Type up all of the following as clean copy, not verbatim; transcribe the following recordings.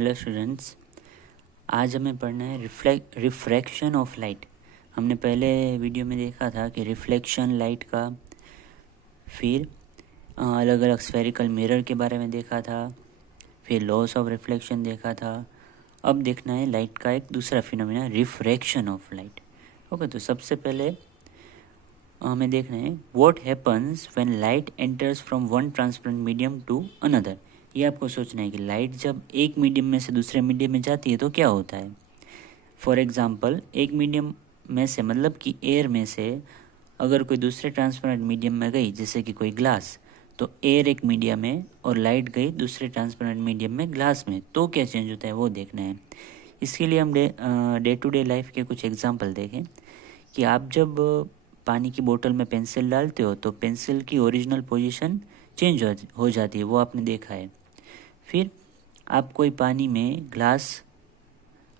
Hello students, आज हमें पढ़ना है रिफ्रैक्शन ऑफ लाइट। हमने पहले वीडियो में देखा था कि रिफ्लेक्शन लाइट का, फिर अलग अलग स्फेरिकल मिरर के बारे में देखा था, फिर लॉस ऑफ रिफ्लेक्शन देखा था। अब देखना है लाइट का एक दूसरा phenomena, refraction of light. Okay, तो सबसे पहले हमें देखना है what happens when light enters from one transparent medium to another. ये आपको सोचना है कि लाइट जब एक मीडियम में से दूसरे मीडियम में जाती है तो क्या होता है। फॉर एग्जांपल, एक मीडियम में से मतलब कि एयर में से अगर कोई दूसरे ट्रांसपेरेंट मीडियम में गई, जैसे कि कोई ग्लास, तो एयर एक मीडियम में और लाइट गई दूसरे ट्रांसपेरेंट मीडियम में ग्लास में, तो क्या चेंज होता है वो देखना है। इसके लिए हम डे टू डे लाइफ के कुछ एग्जांपल देखें कि आप जब पानी की बोतल में पेंसिल डालते हो तो पेंसिल की ओरिजिनल पोजीशन चेंज हो जाती है, वो आपने देखा है। फिर आप कोई पानी में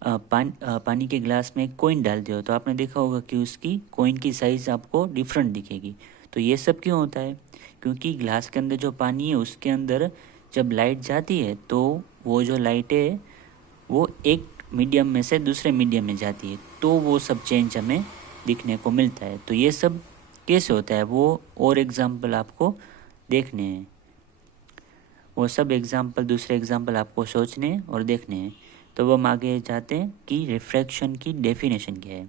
पानी के ग्लास में एक कॉइन डालते हो तो आपने देखा होगा कि उसकी कॉइन की साइज़ आपको डिफरेंट दिखेगी। तो ये सब क्यों होता है? क्योंकि ग्लास के अंदर जो पानी है उसके अंदर जब लाइट जाती है तो वो जो लाइट है वो एक मीडियम में से दूसरे मीडियम में जाती है, तो वो सब चेंज हमें दिखने को मिलता है। तो ये सब कैसे होता है वो और एग्जाम्पल आपको देखने हैं। वो सब एग्जाम्पल, दूसरे एग्जाम्पल आपको सोचने हैं और देखने हैं। तो वो हम आगे जाते हैं कि रिफ्रैक्शन की डेफिनेशन क्या है।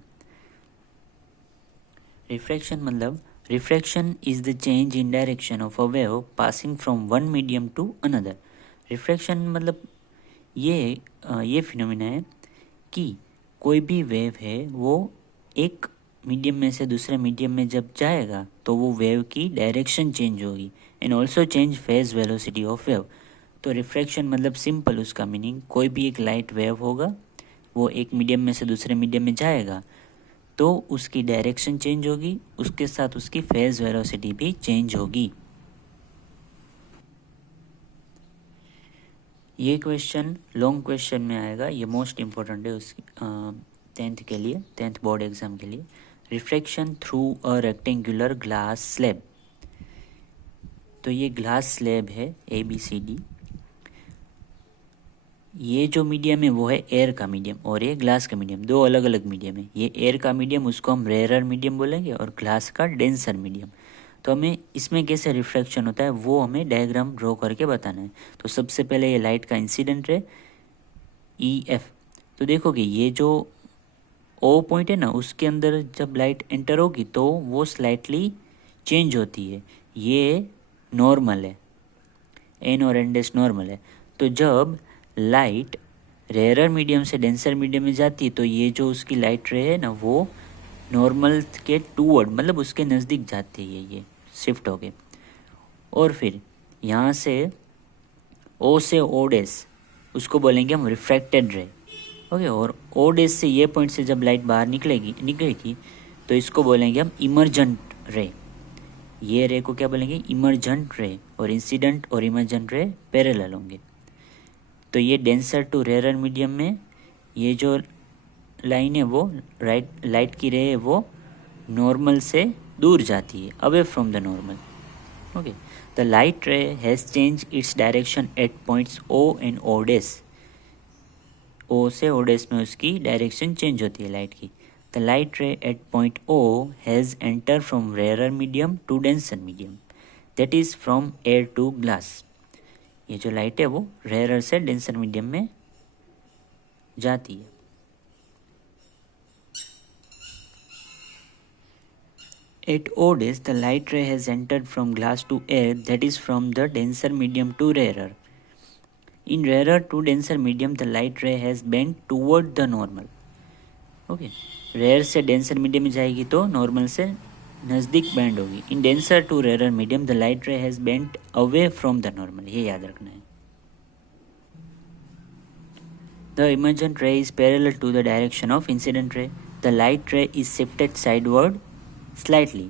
रिफ्रैक्शन मतलब refraction is the change in direction of a wave passing from one medium to another. Refraction मतलब ये फिनोमिना है कि कोई भी वेव है वो एक मीडियम में से दूसरे मीडियम में जब जाएगा तो वो वेव की डायरेक्शन चेंज होगी and also change phase velocity of wave. तो रिफ्रैक्शन मतलब सिंपल उसका मीनिंग, कोई भी एक लाइट वेव होगा, वो एक मीडियम में से दूसरे मीडियम में जाएगा तो उसकी डायरेक्शन चेंज होगी, उसके साथ उसकी फेज वेलोसिटी भी चेंज होगी। ये क्वेश्चन लॉन्ग क्वेश्चन में आएगा, ये मोस्ट इम्पोर्टेंट है उसकी 10th के लिए, 10th बोर्ड एग्जाम के लिए। Refraction through a rectangular glass slab. तो ये ग्लास स्लैब है ABCD। ये जो मीडियम है वो है एयर का मीडियम और ये ग्लास का मीडियम, दो अलग अलग मीडियम है। ये एयर का मीडियम, उसको हम रेयर मीडियम बोलेंगे, और ग्लास का डेंसर मीडियम। तो हमें इसमें कैसे रिफ्रैक्शन होता है वो हमें डायग्राम ड्रॉ करके बताना है। तो सबसे पहले ये लाइट का इंसिडेंट है EF। तो देखोगे ये जो O पॉइंट है ना, उसके अंदर जब लाइट एंटर होगी तो वो स्लाइटली चेंज होती है। ये नॉर्मल है, N और N डैश नॉर्मल है। तो जब लाइट रेयर मीडियम से डेंसर मीडियम में जाती है तो ये जो उसकी लाइट रे है ना वो नॉर्मल के टूवर्ड मतलब उसके नज़दीक जाती है, ये शिफ्ट हो गए। और फिर यहाँ से O से O डैश, उसको बोलेंगे हम रिफ्रैक्टेड रे। ओके, और O डैश से ये पॉइंट से जब लाइट बाहर निकलेगी तो इसको बोलेंगे हम इमर्जेंट रे। ये रे को क्या बोलेंगे? इमर्जेंट रे। और इंसिडेंट और इमर्जेंट रे पैरेलल होंगे। तो ये डेंसर टू रेयर मीडियम में ये जो लाइन है वो लाइट की रे है वो नॉर्मल से दूर जाती है, away from the normal. Okay, the light ray has change its direction at points O and O dash. O से O डैश में उसकी डायरेक्शन चेंज होती है लाइट की। The light ray at point O has enter from rare medium to denser medium, that is from air to glass. ये जो light है वो रेयर से डेंसर मीडियम में जाती है। At O days, the light ray has entered from glass to air, that is from the denser medium to rarer. In rarer to denser medium, the light ray has bent toward the normal. Okay, rare से denser medium में जाएगी तो normal से नज़दीक bend होगी। In denser to rare medium the light ray has bent away from the normal, ये याद रखना है। The emergent ray is parallel to the direction of incident ray. The light ray is shifted sideward slightly.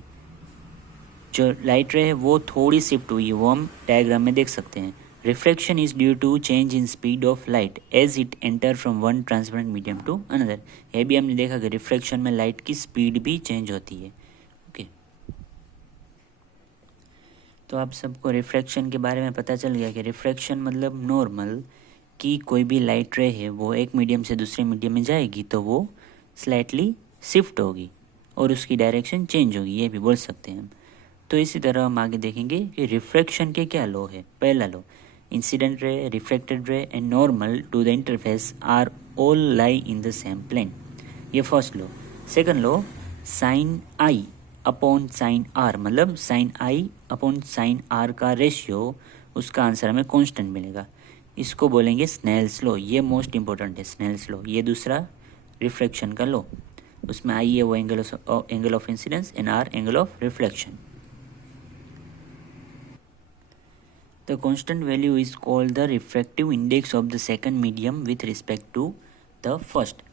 जो light रे है वो थोड़ी shift हुई है, वो हम डायग्राम में देख सकते हैं। Refraction is due to change in speed of light as it enter from one transparent medium to another. ये भी हमने देखा कि रिफ्रैक्शन में लाइट की स्पीड भी चेंज होती है। ओके, तो आप सबको रिफ्रैक्शन के बारे में पता चल गया कि रिफ्रैक्शन मतलब नॉर्मल कि कोई भी लाइट रे है वो एक मीडियम से दूसरे मीडियम में जाएगी तो वो स्लाइटली शिफ्ट होगी और उसकी डायरेक्शन चेंज होगी, ये भी बोल सकते हैं हम। तो इसी तरह हम आगे देखेंगे कि रिफ्रैक्शन के क्या लॉ है। पहला law, incident ray, reflected ray and normal to the interface are all lie in the same plane, ये first law. Second law, sine i upon sine r, मतलब sine i upon sine r का ratio, उसका answer हमें constant मिलेगा। इसको बोलेंगे Snell's law, ये most important है स्नेल्स लॉ। ये दूसरा रिफ्लेक्शन का लॉ, उसमें आई है वो angle of incidence and r angle of reflection. The constant value is called the refractive index of the second medium with respect to the first.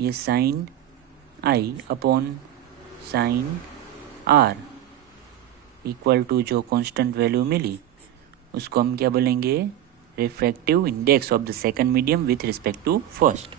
ये sin I upon sin R equal to जो constant value मिली उसको हम क्या बोलेंगे, refractive index of the second medium with respect to first.